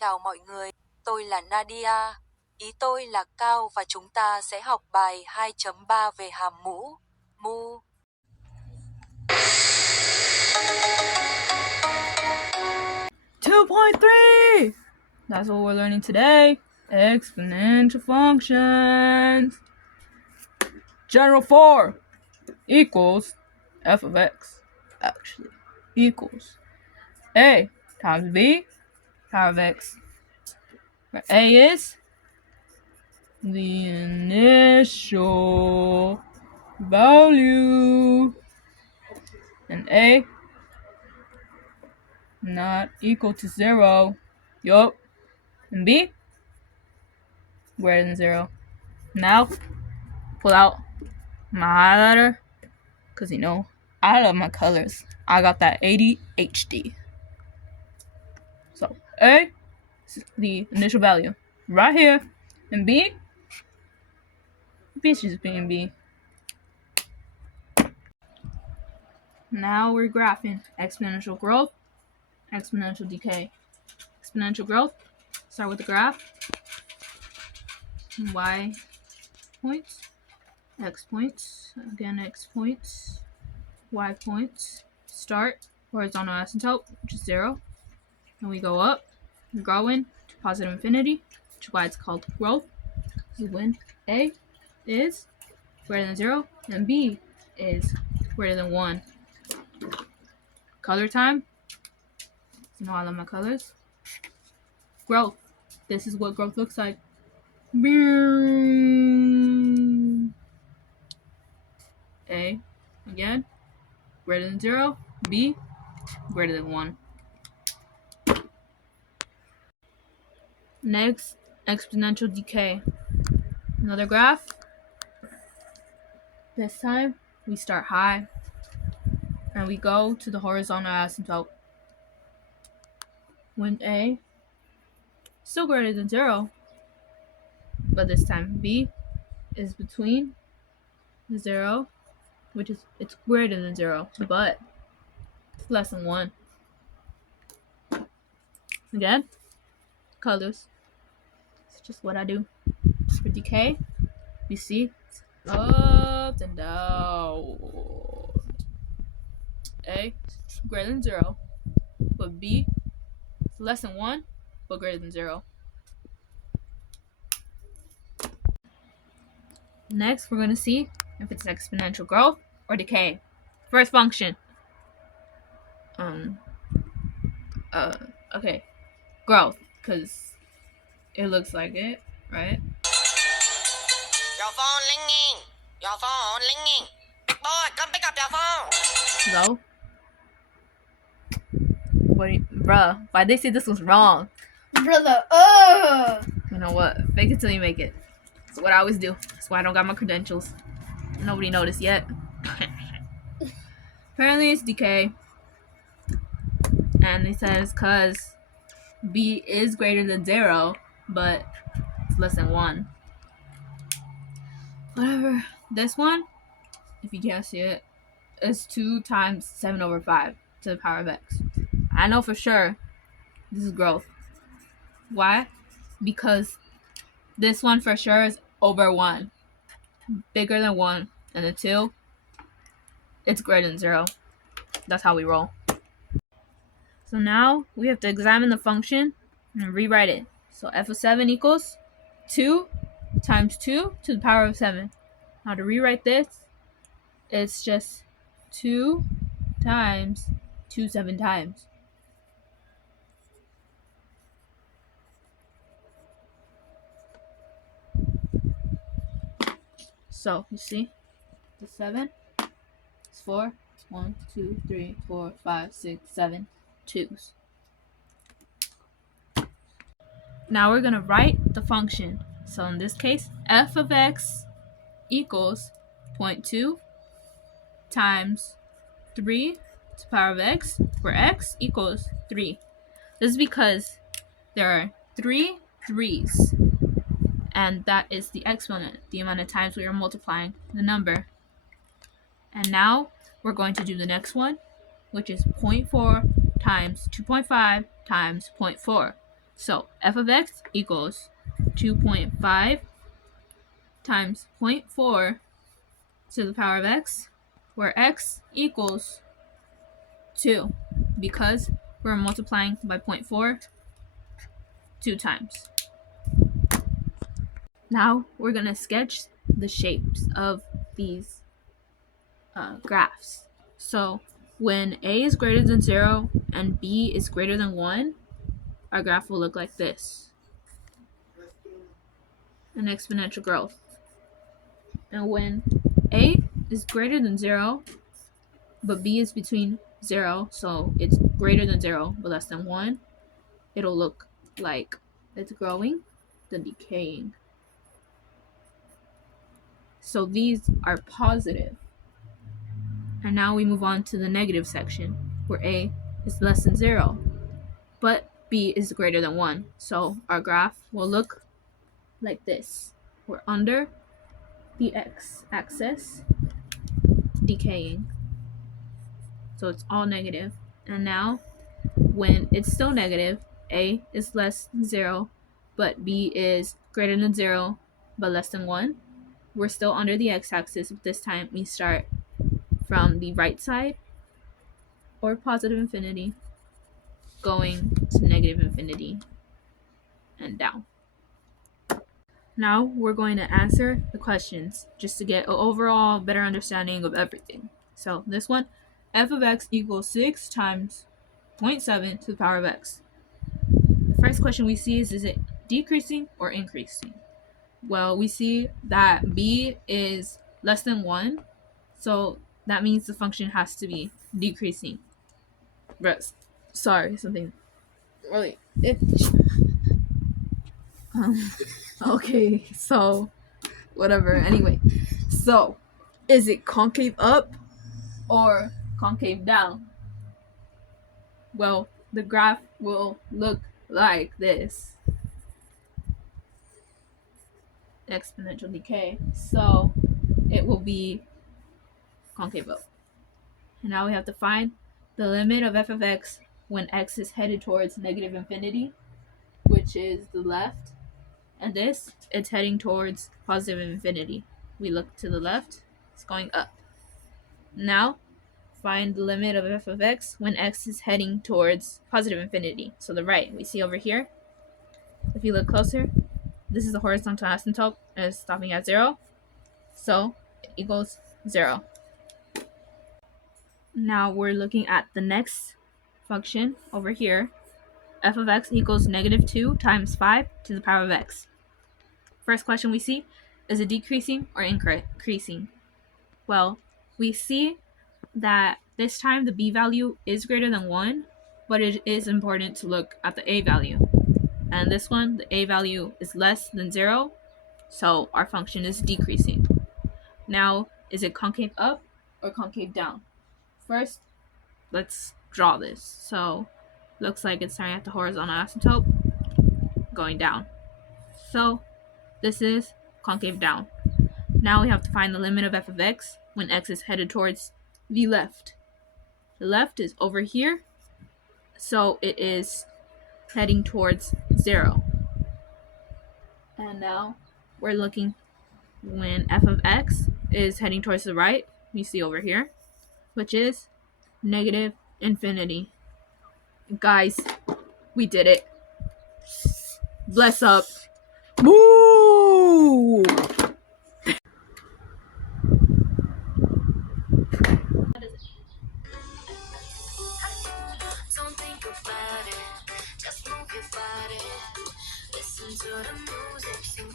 Chào mọi người, tôi là Nadia. Ý tôi là Cao và chúng ta sẽ học bài 2.3 về hàm mũ, mu. .3 That's what we're learning today. Exponential functions. General 4 equals f of x, actually, equals a times b power of x, where a is the initial value and a not equal to 0. Yup. And b greater than 0. Now pull out my highlighter, because I love my colors. I got that ADHD. So A is the initial value right here, and B is just being B. Now we're graphing exponential growth, exponential decay. Exponential growth, start with the graph. Y points, X points, again X points, Y points. Start horizontal asymptote, which is 0. And we go up, we're growing to positive infinity, which is why it's called growth. This is when A is greater than 0 and B is greater than 1. Color time. I love my colors. Growth. This is what growth looks like. A, again, greater than 0. B, greater than 1. Next, exponential decay. Another graph. This time, we start high, and we go to the horizontal asymptote. When A is still greater than 0, but this time B is between 0, which is it's greater than 0, but it's less than 1. Again, colors. It's just what I do. For decay, you see it's up and down. A is greater than 0, but B is less than 1, but greater than 0. Next, we're going to see if it's exponential growth or decay. First function. Okay. Growth, because it looks like it, right? Your phone ringing. Your phone ringing. Big boy, come pick up your phone. So, bruh, why'd they say this was wrong? Brother, You know what? Fake it till you make it. That's what I always do. That's why I don't got my credentials. Nobody noticed yet. Apparently it's decay. And it says because B is greater than 0, but it's less than 1. Whatever. This one, if you can't see it, is 2 times 7 over 5 to the power of x. I know for sure this is growth. Why? Because this one for sure is over 1. Bigger than 1. And the 2, it's greater than 0. That's how we roll. So now we have to examine the function and rewrite it. So f of 7 equals 2 times 2 to the power of 7. Now to rewrite this, it's just 2 times 2 7 times. So you see, the 7 is 4. 1, 2, 3, 4, 5, 6, 7 2's. Now we're going to write the function. So in this case, f of x equals 0.2 times 3 to the power of x, where x equals 3. This is because there are 3 3's, and that is the exponent, the amount of times we are multiplying the number. And now we're going to do the next one, which is 0.4 times 2.5 times 0.4. So f of x equals 2.5 times 0.4 to the power of x, where x equals 2, because we're multiplying by 0.4 2 times. Now we're going to sketch the shapes of these graphs. So when a is greater than 0 and b is greater than 1, our graph will look like this, an exponential growth. And when a is greater than 0, but b is between 0, so it's greater than 0 but less than 1, it'll look like it's growing, then decaying. So these are positive. And now we move on to the negative section, where a is less than 0, but b is greater than 1. So our graph will look like this. We're under the x-axis, decaying. So it's all negative. And now, when it's still negative, a is less than 0, but b is greater than 0, but less than 1. We're still under the x-axis, but this time we start from the right side, or positive infinity, going to negative infinity and down. Now we're going to answer the questions just to get an overall better understanding of everything. So this one, f of x equals 6 times 0.7 to the power of x. The first question we see is it decreasing or increasing? Well, we see that b is less than 1, so that means the function has to be decreasing. Sorry, something really itched. Okay, so whatever. Anyway, so is it concave up or concave down? Well, the graph will look like this. Exponential decay. So it will be concave up. And now we have to find the limit of f of x when x is headed towards negative infinity, which is the left. And this, it's heading towards positive infinity. We look to the left, it's going up. Now, find the limit of f of x when x is heading towards positive infinity. So the right, we see over here. If you look closer, this is the horizontal asymptote, and it's stopping at 0. So it equals 0. Now we're looking at the next function over here. F of x equals negative 2 times 5 to the power of x. First question we see, is it decreasing or increasing? Well, we see that this time the b value is greater than 1, but it is important to look at the a value. And this one, the a value is less than 0, so our function is decreasing. Now, is it concave up or concave down? First, let's draw this. So, looks like it's starting at the horizontal asymptote, going down. So, this is concave down. Now we have to find the limit of f of x when x is headed towards the left. The left is over here, so it is heading towards 0. And now we're looking when f of x is heading towards the right, we see over here, which is negative infinity. Guys, we did it. Bless up. Woo! Don't think about it, just move your body. Listen to the music, sing.